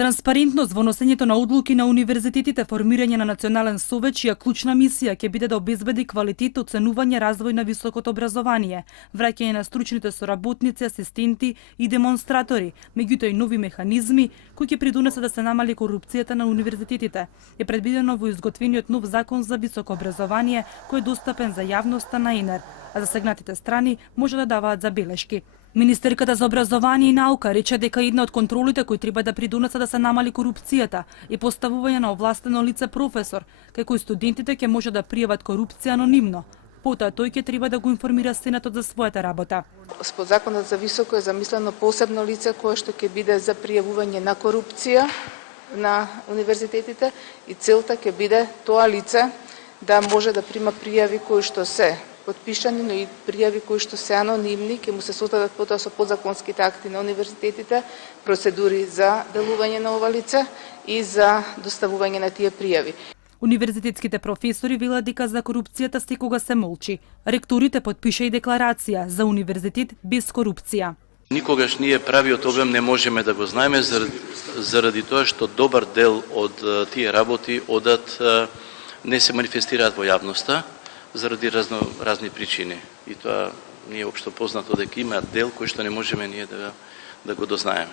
Транспарентност во носењето на одлуки на универзитетите, формирање на национален совет, чија клучна мисија ќе биде да обезбеди квалитет, оценување, развој на високото образование, враќање на стручните соработници, асистенти и демонстратори, меѓутоа и нови механизми кои ќе придонесат да се намали корупцијата на универзитетите. Е предвидено во изготвениот нов закон за високо образование, кој е достапен за јавноста на ЕНЕР, а засегнатите страни може да даваат забелешки. Министерката за образование и наука рече дека една од контролите кои треба да придонесат да се намали корупцијата е поставување на овластено лице професор, кај кој студентите ќе може да пријават корупција анонимно. Потоа тој ќе треба да го информира Сенатот за својата работа. Според законот за високо е замислено посебно лице кое што ќе биде за пријавување на корупција на универзитетите и целта ќе биде тоа лице да може да прима пријави кои што се подпишани, но и пријави кои што се анонимни, ќе му се создадат потоа со подзаконските акти на универзитетите, процедури за делување на ова лице и за доставување на тие пријави. Универзитетските професори велат дека за корупцијата секога се молчи. Ректорите потпиша и декларација за универзитет без корупција. Никогаш ние правиот обем не можеме да го знаеме заради тоа што добар дел од тие работи одат не се манифестираат во јавноста заради разни причини. И тоа не е општо познато дека има дел кој што не можеме ние да го дознаеме.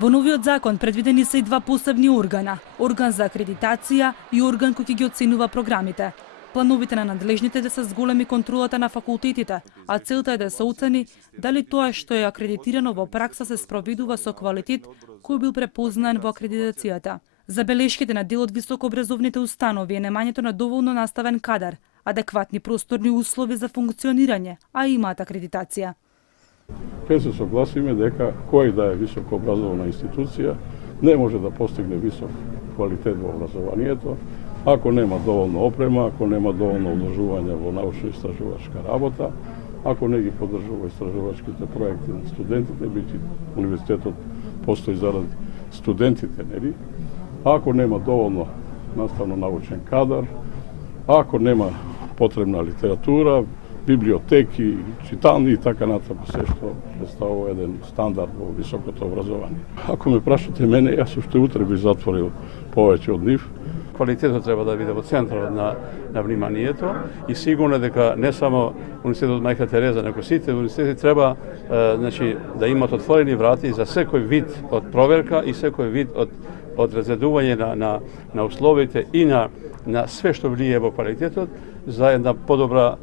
Во новиот закон предвидени се и два посебни органа: орган за акредитација и орган кој ќе ги оценува програмите. Плановите на надлежните да се зголеми контролата на факултетите, а целта е да се оцени дали тоа што е акредитирано во пракса се спроведува со квалитет кој бил препознаен во акредитацијата. Забелешките на дел од високообразовните установи е немањето на доволно наставен кадар, адекватни просторни услови за функционирање, а имаат акредитација. Ке се согласиме дека кој да е високообразовна институција не може да постигне висок квалитет во образованието ако нема доволно опрема, ако нема доволно уложување во научно-истражувачка работа, ако не ги поддржува истражувачките проекти на студентите, бидејќи универзитетот постои заради студентите, нели? Ако нема доволно наставно-научен кадар, ако нема потребна литература, библиотеки, читални и така натаму, се што представува еден стандард во високото образование. Ако ме прашате мене, јас уште утре би затворил повеќе од нив. Квалитетот треба да биде во центарот на вниманието и сигурно дека не само Университетот Мајка Тереза, него сите универзитети треба да имат отворени врати за секој вид од проверка и секој вид од разредување на условите и на све што влие во квалитетот за една подобар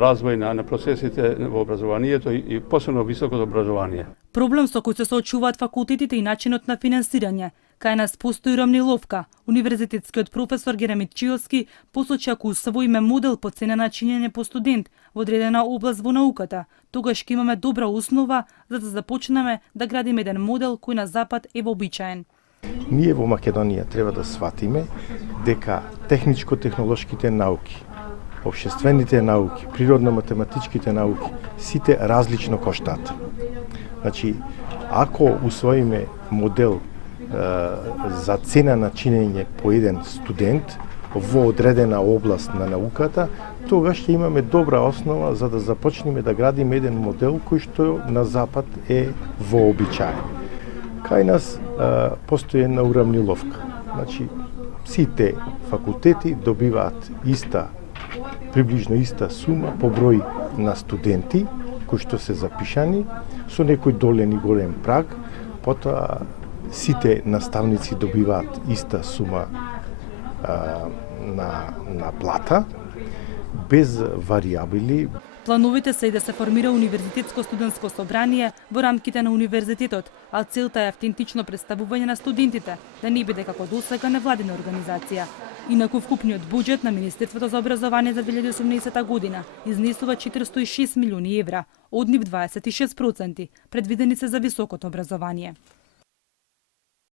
развој на процесите во образованието и посебно високото образование. Проблем со кој се соочуваат факултетите и начинот на финансирање. Кај нас постои уравниловка. Универзитетскиот професор Геремит Чиовски посочи ако усвоиме модел по цена на чинење по студент во одредена област во науката, тогаш ќе имаме добра основа за да започнеме да градиме еден модел кој на запад е вообичаен. Ние во Македонија треба да сватиме дека техничко-технолошките науки, општествените науки, природно-математичките науки, сите различно коштаат. Значи, ако усвоиме модел за цена на чинење по еден студент во одредена област на науката, тогаш ќе имаме добра основа за да започнеме да градиме еден модел кој што на запад е вообичаен. Кај нас постои една уравниловка. Значи, сите факултети добиваат приближно иста сума по број на студенти кои што се запишани, со некој долен и голем праг, потоа сите наставници добиваат иста сума на плата, без варијабили. Плановите се и да се формира универзитетско студентско собрание во рамките на универзитетот, а целта е автентично представување на студентите, да не биде како досега невладина организација. Инаку вкупниот буџет на Министерството за образование за 2018 година изнесува 406 милиони евра, од нив 26% предвидени се за високото образование.